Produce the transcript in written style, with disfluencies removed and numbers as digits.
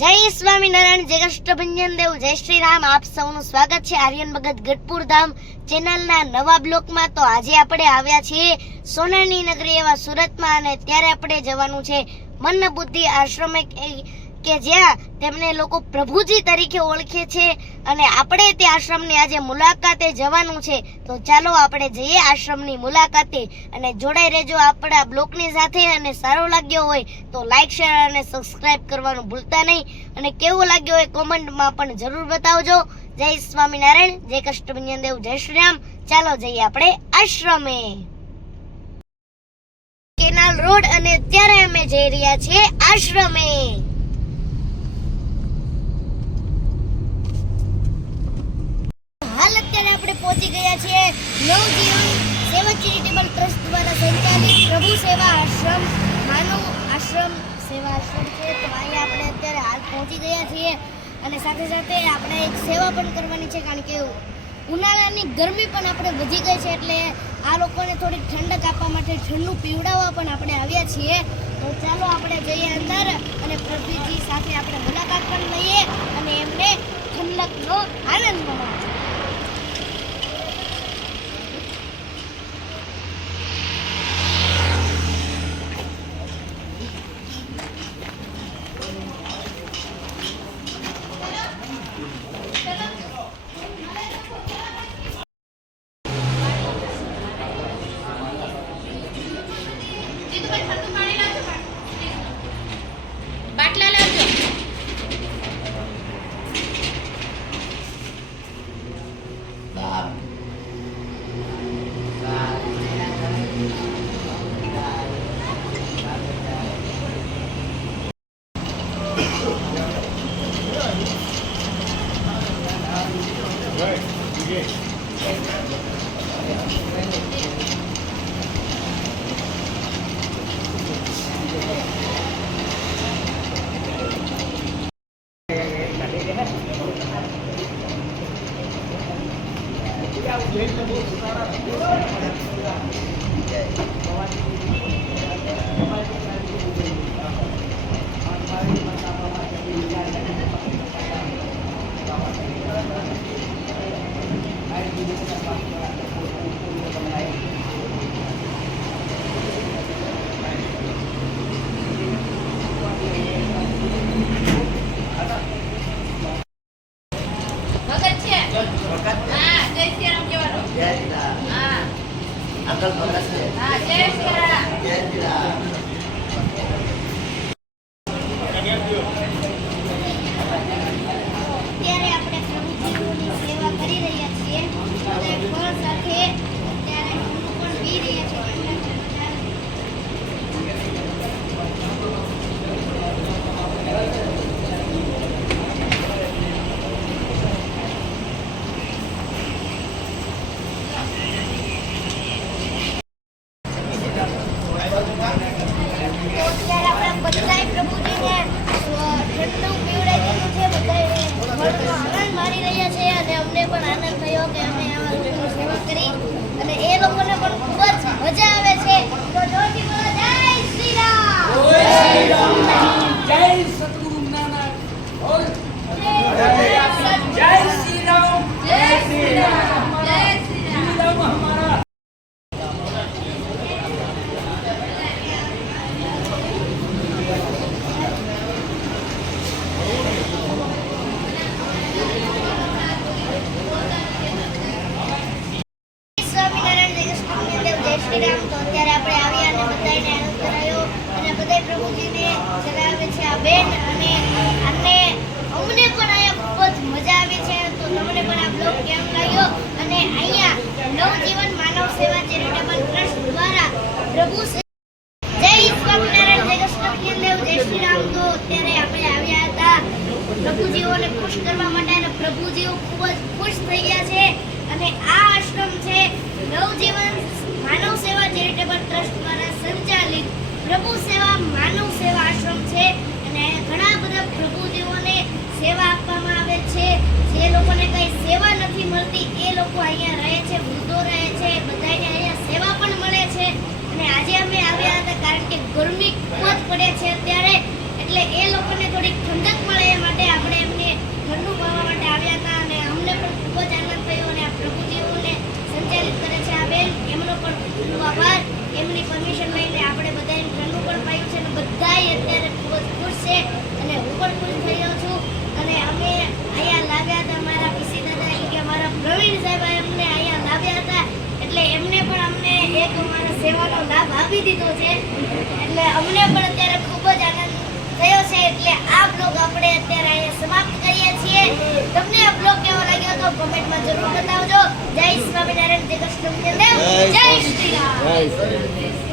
જય સ્વામિનારાયણ, જય કષ્ટભંજન દેવ, જય શ્રી રામ. આપ સૌનું સ્વાગત છે આર્યન ભગત ગઢપુર ધામ ચેનલના નવા બ્લોકમાં. તો આજે આપણે આવ્યા છીએ સોનાની નગરી એવા સુરતમાં, અને ત્યારે આપણે જવાનું છે મન બુદ્ધિ આશ્રમે કે જ્યાં તેમને લોકો પ્રભુજી તરીકે ઓળખે છે, અને આપણે તે આશ્રમની આજે મુલાકાતે જવાનું છે. તો ચાલો આપણે જઈએ આશ્રમની મુલાકાતે, અને જોડાઈ રહેજો આપણા બ્લોગની સાથે. અને સારો લાગ્યો હોય તો લાઈક, શેર અને સબસ્ક્રાઇબ કરવાનું ભૂલતા નહીં, અને કેવો લાગ્યો હોય કોમેન્ટમાં પણ જરૂર બતાવજો. જય સ્વામિનારાયણ, જય કષ્ટભંજન દેવ, જય શ્રી રામ. ચાલો જઈએ આપણે આશ્રમે. કેનાલ રોડ, અને અત્યારે અમે જઈ રહ્યા છીએ આશ્રમે. પહોંચી ગયા છીએ નવજીવન સેવા ચેરિટેબલ ટ્રસ્ટ દ્વારા સંચાલિત પ્રભુ સેવા આશ્રમ, માનવ આશ્રમ સેવા આશ્રમ છે. તો અહીંયા આપણે અત્યારે હાલ પહોંચી ગયા છીએ, અને સાથે સાથે આપણે એક સેવા પણ કરવાની છે, કારણ કે ઉનાળાની ગરમી પણ આપણે વધી ગઈ છે, એટલે આ લોકોને થોડી ઠંડક આપવા માટે ઠંડુ પીવડાવવા પણ આપણે આવ્યા છીએ. તો ચાલો આપણે જઈએ અંદર, અને પ્રભુજી સાથે આપણે મુલાકાત પણ લઈએ, અને એમને ઠંડકનો આનંદ માણીએ. પ્રભુજીઓને ખુશ કરવા માટે, અને પ્રભુજીઓ ખૂબ જ ખુશ થઈ ગયા છે. અને આ આશ્રમ છે નવજીવન માનવ સેવા ચેરિટેબલ ટ્રસ્ટ દ્વારા સંચાલિત પ્રભુ સેવા માનવ સેવા આશ્રમ છે. અને ઘણા બધા પ્રભુજીઓને સેવા આપવામાં આવે છે. જે લોકોને કઈ સેવા નથી મળતી એ લોકો અહીંયા રહે છે, વૃદ્ધો રહે છે, બધાને અહીંયા સેવા પણ મળે છે. અને આજે અમે આવ્યા હતા કારણ કે ગરમી ખૂબ જ પડે છે અત્યારે, એટલે એ લોકોને થોડીક ઠંડક મળે સેવાનો લાભ આપી દીધો છે એટલે અમને પણ અત્યારે ખૂબ જ આનંદ થયો છે એટલે આ બ્લોગ આપણે અત્યારે અહીંયા સમાપ્ત કરીએ છીએ. તમને આ બ્લોગ કેવો લાગ્યો તો કોમેન્ટમાં જરૂર બતાવજો. જય સ્વામિનારાયણ, જય કૃષ્ણ, જય શ્રી રામ.